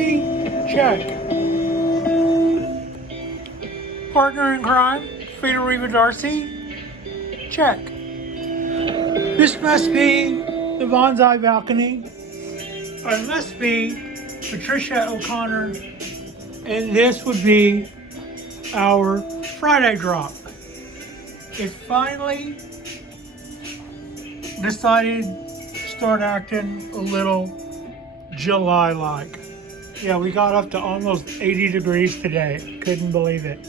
be? Check. Partner in crime? Frida Reva Darcy? Check. This must be the Bonsai Balcony. Or it must be Patricia O'Connor. And this would be our Friday drop. It finally decided to start acting a little July-like. Yeah, we got up to almost 80 degrees today. Couldn't believe it.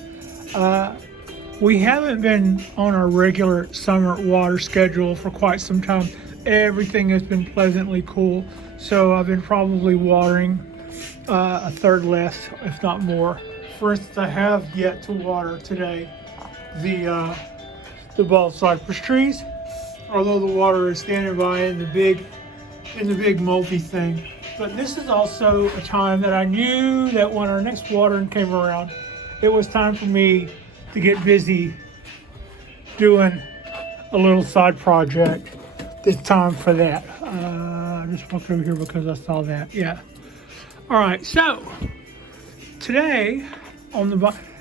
We haven't been on our regular summer water schedule for quite some time. Everything has been pleasantly cool, so I've been probably watering a third less, if not more. For instance, I have yet to water today the bald cypress trees, although the water is standing by in the big multi thing. But this is also a time that I knew that when our next watering came around, it was time for me to get busy doing a little side project. It's time for that. I just walked over here because I saw that. Yeah. All right. So today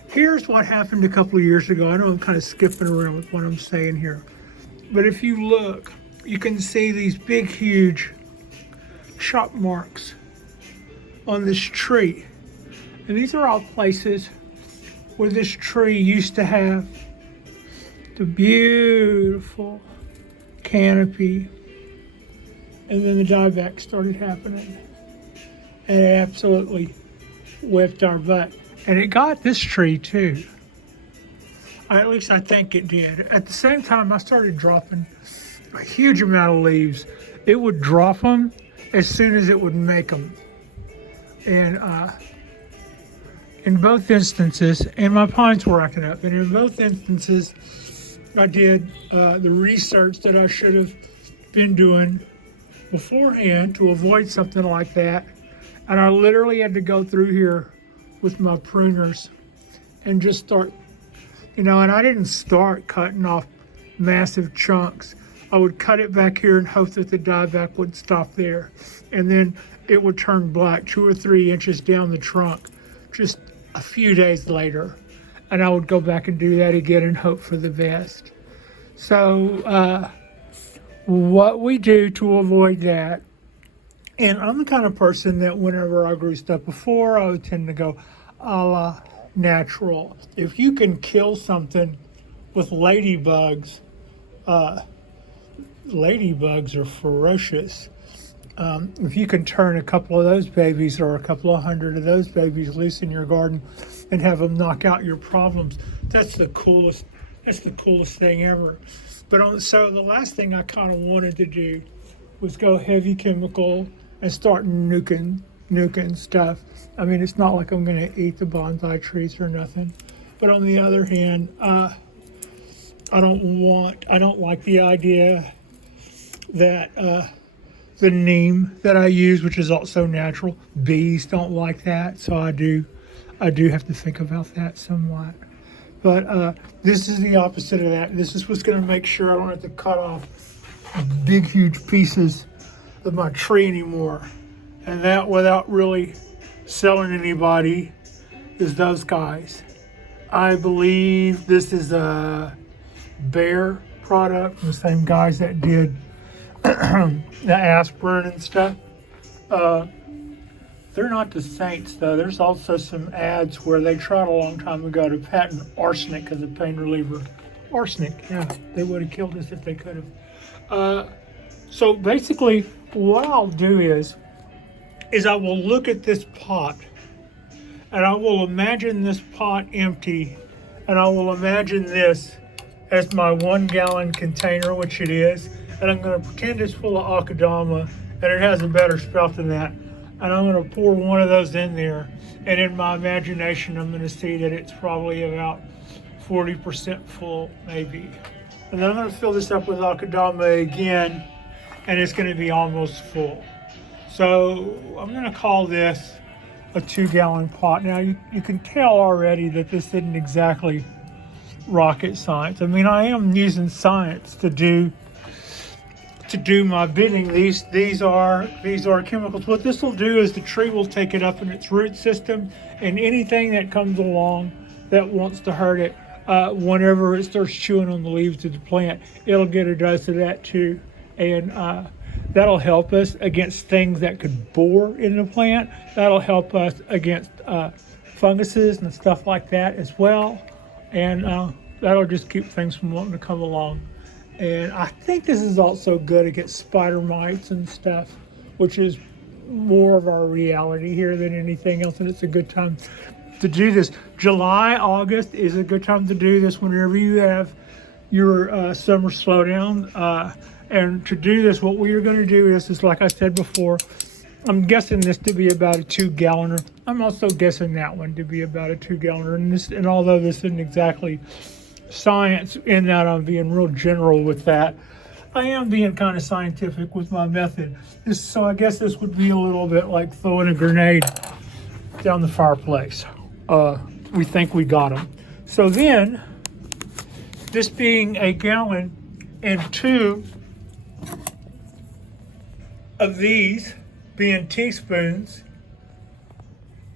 here's what happened a couple of years ago. I know I'm kind of skipping around with what I'm saying here, but if you look, you can see these big, huge chop marks on this tree, and these are all places where this tree used to have the beautiful canopy, and then the dieback started happening, and it absolutely whipped our butt. And it got this tree too. At least I think it did. At the same time, I started dropping a huge amount of leaves. It would drop them as soon as it would make them. And in both instances, and my pines were acting up, and in both instances, I did the research that I should have been doing beforehand to avoid something like that. And I literally had to go through here with my pruners and just start, and I didn't start cutting off massive chunks. I would cut it back here and hope that the dieback would stop there. And then it would turn black 2 or 3 inches down the trunk just a few days later. And I would go back and do that again and hope for the best. So what we do to avoid that, and I'm the kind of person that whenever I grew stuff before, I would tend to go a la natural. If you can kill something with ladybugs, ladybugs are ferocious. If you can turn a couple of those babies or a couple of hundred of those babies loose in your garden and have them knock out your problems, that's the coolest thing ever. But so the last thing I kind of wanted to do was go heavy chemical and start nuking stuff. I mean, it's not like I'm going to eat the bonsai trees or nothing. But on the other hand, I don't like the idea that the neem that I use, which is also natural, bees don't like that. So I do have to think about that somewhat. But this is the opposite of that. This is what's going to make sure I don't have to cut off big, huge pieces of my tree anymore. And that, without really selling anybody, is those guys. I believe this is a Bear product, the same guys that did the aspirin and stuff. They're not the saints, though. There's also some ads where they tried a long time ago to patent arsenic as a pain reliever. Arsenic, yeah, they would have killed us if they could have. So basically, what I'll do is I will look at this pot, and I will imagine this pot empty, and I will imagine this as my 1 gallon container, which it is, and I'm going to pretend it's full of akadama, and it has a better spout than that. And I'm going to pour one of those in there, and in my imagination, I'm going to see that it's probably about 40% full, maybe. And then I'm going to fill this up with akadama again, and it's going to be almost full. So I'm going to call this a 2 gallon pot. Now you can tell already that this isn't exactly rocket science. I mean, I am using science to to do my bidding. These are chemicals. What this will do is the tree will take it up in its root system, and anything that comes along that wants to hurt it, whenever it starts chewing on the leaves of the plant, it'll get a dose of that too, and that'll help us against things that could bore in the plant. That'll help us against funguses and stuff like that as well, and that'll just keep things from wanting to come along. And I think this is also good against spider mites and stuff, which is more of our reality here than anything else, and it's a good time to do this. July, August is a good time to do this whenever you have your summer slowdown. And to do this, what we are going to do is like I said before, I'm guessing this to be about a 2-galloner. I'm also guessing that one to be about a 2-galloner. And although this isn't exactly science in that I'm being real general with that, I am being kind of scientific with my method. So I guess this would be a little bit like throwing a grenade down the fireplace. We think we got them. So then, this being a gallon and 2 of these being teaspoons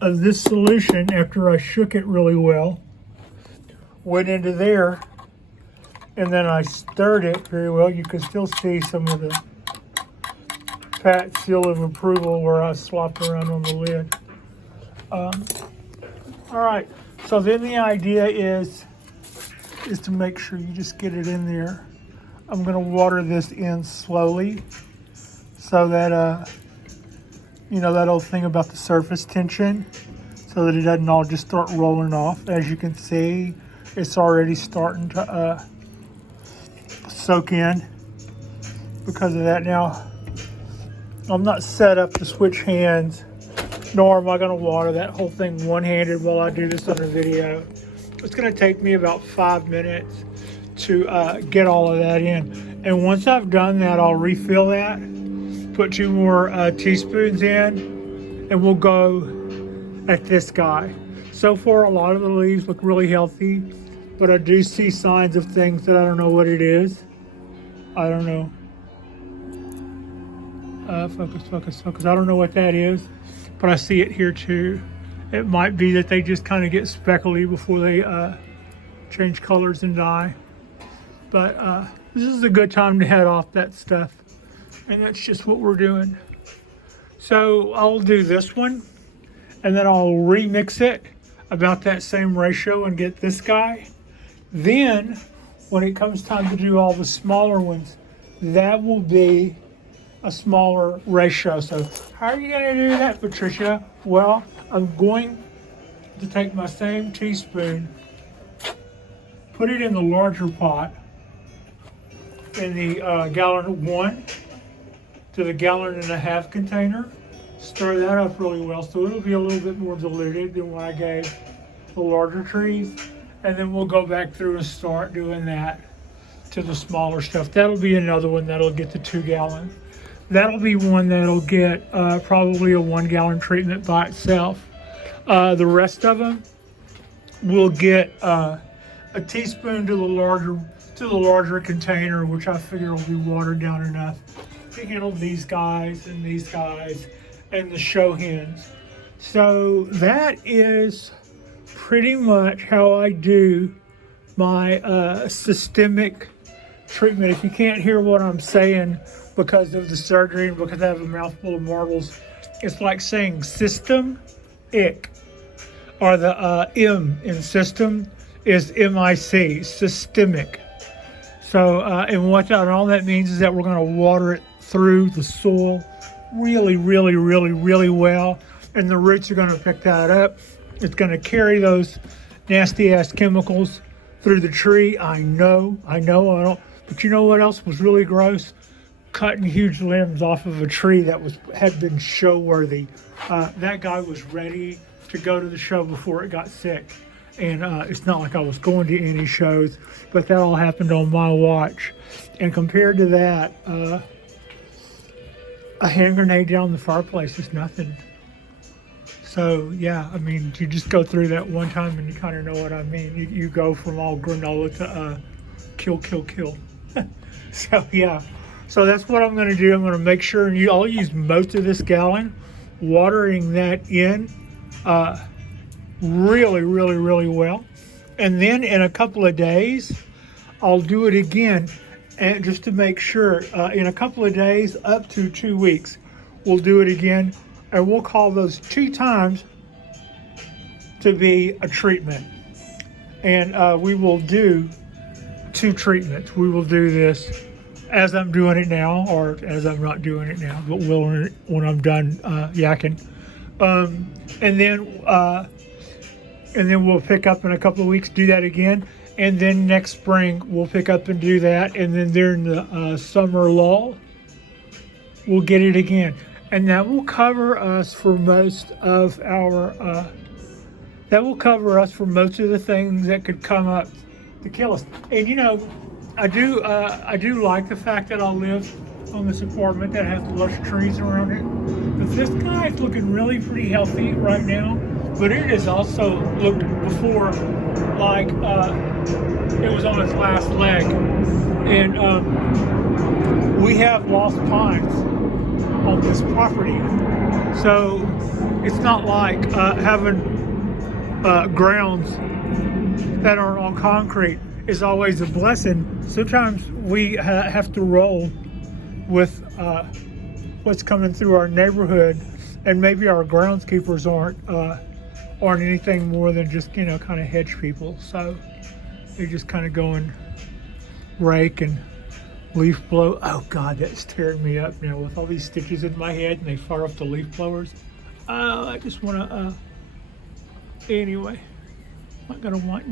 of this solution, after I shook it really well, went into there, and then I stirred it very well. You can still see some of the pat seal of approval where I slopped around on the lid. All right, so then the idea is to make sure you just get it in there. I'm gonna water this in slowly so that, you know, that old thing about the surface tension, so that it doesn't all just start rolling off. As you can see, it's already starting to soak in because of that. Now, I'm not set up to switch hands, nor am I going to water that whole thing one-handed while I do this on a video. It's going to take me about 5 minutes to get all of that in. And once I've done that, I'll refill that, put 2 more teaspoons in, and we'll go at this guy. So far, a lot of the leaves look really healthy, but I do see signs of things that I don't know what it is. I don't know. Focus. I don't know what that is, but I see it here too. It might be that they just kind of get speckly before they change colors and die. But this is a good time to head off that stuff. And that's just what we're doing. So I'll do this one, and then I'll remix it about that same ratio and get this guy. Then, when it comes time to do all the smaller ones, that will be a smaller ratio. So how are you going to do that, Patricia? Well, I'm going to take my same teaspoon, put it in the larger pot, in the gallon 1 to the 1.5 gallon container. Stir that up really well so it'll be a little bit more diluted than what I gave the larger trees. And then we'll go back through and start doing that to the smaller stuff. That'll be another one that'll get the 2 gallon. That'll be one that'll get probably a 1 gallon treatment by itself. The rest of them will get a teaspoon to the larger container, which I figure will be watered down enough to handle these guys and the show hens. So that is pretty much how I do my systemic treatment. If you can't hear what I'm saying because of the surgery and because I have a mouthful of marbles, it's like saying system-ic, or the M in system is MIC, systemic. So, and all that means is that we're going to water it through the soil really well, and the roots are going to pick that up. It's going to carry those nasty ass chemicals through the tree. I know, I don't. But you know what else was really gross? Cutting huge limbs off of a tree that had been show worthy. That guy was ready to go to the show before it got sick. And it's not like I was going to any shows, but that all happened on my watch. And compared to that, a hand grenade down the fireplace is nothing. So yeah, I mean, you just go through that one time and you kind of know what I mean. You go from all granola to kill. So yeah, So that's what I'm going to do. I'm going to make sure, and I'll use most of this gallon, watering that in really, really, really well. And then in a couple of days, I'll do it again, and just to make sure, in a couple of days, up to 2 weeks, we'll do it again, and we'll call those 2 times to be a treatment. And we will do 2 treatments. We will do this as I'm doing it now, or as I'm not doing it now, but when I'm done yakking. And then we'll pick up in a couple of weeks, do that again. And then next spring, we'll pick up and do that. And then during the summer lull, we'll get it again. And that will cover us for most of our, the things that could come up to kill us. And you know, I do like the fact that I'll live on this apartment that has lush trees around it. But this guy is looking really pretty healthy right now. But it has also looked before like it was on its last leg. And we have lost pines on this property. So it's not like having grounds that are on concrete is always a blessing. Sometimes we have to roll with what's coming through our neighborhood, and maybe our groundskeepers aren't anything more than just, you know, kind of hedge people. So they just kind of go and rake and leaf blow. Oh God, that's tearing me up now with all these stitches in my head, and they fire up the leaf blowers. I just want to, anyway, I'm not gonna whine.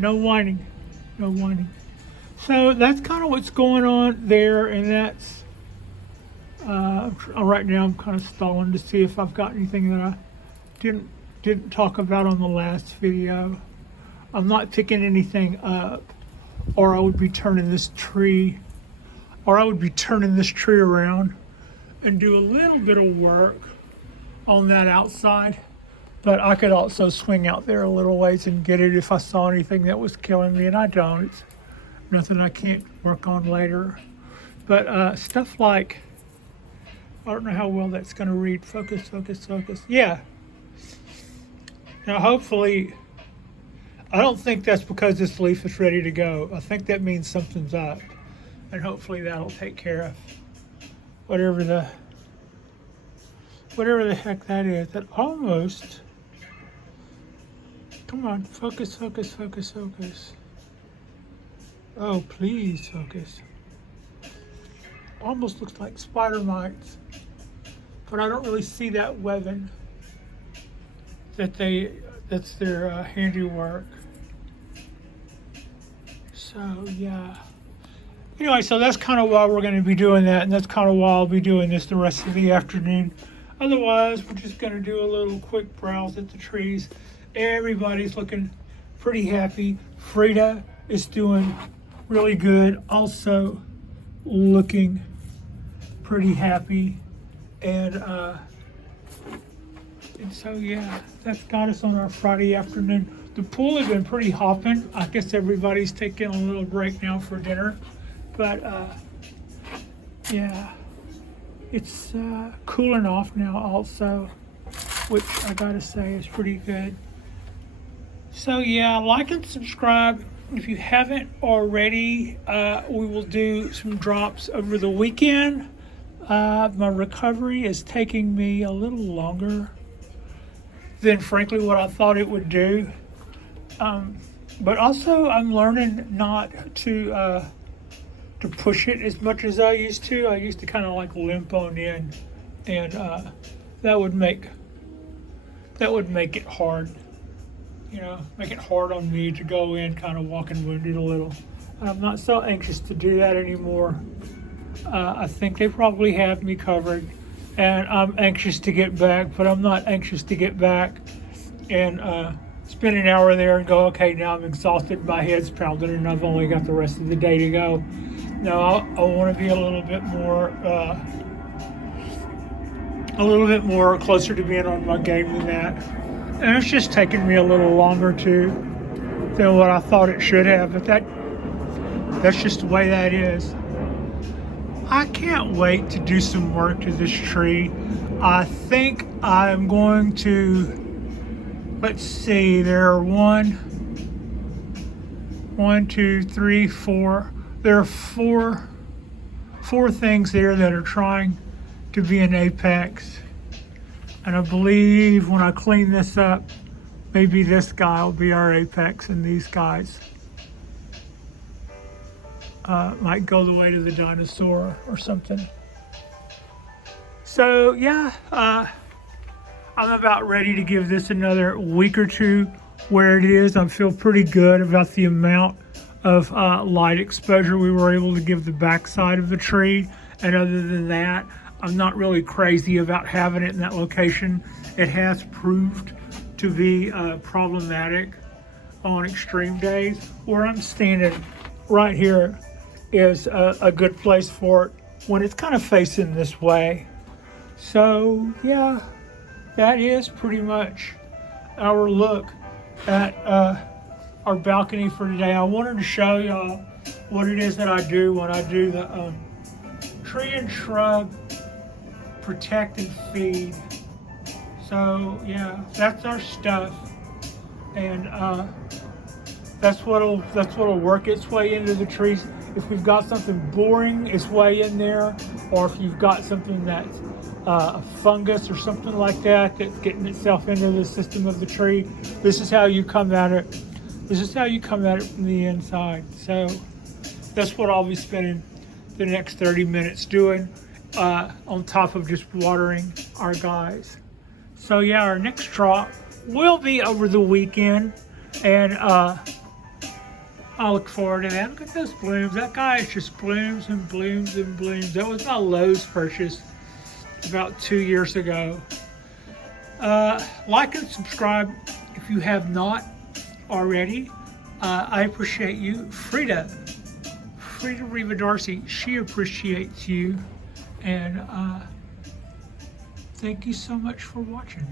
No whining. So that's kind of what's going on there, and that's, right now I'm kind of stalling to see if I've got anything that I didn't talk about on the last video. I'm not picking anything up, or I would be turning this tree around and do a little bit of work on that outside. But I could also swing out there a little ways and get it if I saw anything that was killing me, and I don't. It's nothing I can't work on later. But stuff like, I don't know how well that's gonna read. Focus. Yeah. Now hopefully, I don't think that's because this leaf is ready to go. I think that means something's up. And hopefully that'll take care of whatever the heck that is. That almost, come on, focus. Oh, please focus. Almost looks like spider mites, but I don't really see that webbing. That's their handiwork. So yeah. Anyway, so that's kind of why we're going to be doing that, and that's kind of why I'll be doing this the rest of the afternoon. Otherwise, we're just going to do a little quick browse at the trees. Everybody's looking pretty happy. Frida is doing really good, also looking pretty happy, and so yeah, that's got us on our Friday afternoon. The pool has been pretty hopping. I guess everybody's taking a little break now for dinner, but yeah, it's cooling off now also, which I gotta say is pretty good. So yeah, like and subscribe if you haven't already. We will do some drops over the weekend. My recovery is taking me a little longer than frankly what I thought it would do. But also I'm learning not to push it as much as I used to. I used to kind of like limp on in, and that would make it hard. You know, make it hard on me to go in kind of walking wounded a little. I'm not so anxious to do that anymore. I think they probably have me covered, and I'm anxious to get back, but I'm not anxious to get back and spend an hour there and go, okay, now I'm exhausted, my head's pounding, and I've only got the rest of the day to go. No, I want to be a little bit more closer to being on my game than that. And it's just taken me a little longer than what I thought it should have, but that's just the way that is. I can't wait to do some work to this tree. I think I'm going to, let's see, there are one, two, three, four. There are four things there that are trying to be an apex. And I believe when I clean this up, maybe this guy will be our apex and these guys might go the way to the dinosaur or something. So yeah, I'm about ready to give this another week or two where it is. I feel pretty good about the amount of light exposure we were able to give the backside of the tree. And other than that, I'm not really crazy about having it in that location. It has proved to be problematic on extreme days. Where I'm standing right here is a good place for it when it's kind of facing this way. So yeah, that is pretty much our look at our balcony for today. I wanted to show y'all what it is that I do when I do the tree and shrub protect and feed. So yeah, that's our stuff, and that's what'll work its way into the trees. If we've got something boring its way in there, or if you've got something that's a fungus or something like that that's getting itself into the system of the tree, this is how you come at it. This is how you come at it from the inside. So that's what I'll be spending the next 30 minutes doing, on top of just watering our guys. So yeah, our next drop will be over the weekend, and I look forward to that. Look at those blooms. That guy is just blooms and blooms and blooms. That was my Lowe's purchase about 2 years ago. Like and subscribe if you have not already. I appreciate you. Frida Reva Darcy, she appreciates you. And thank you so much for watching.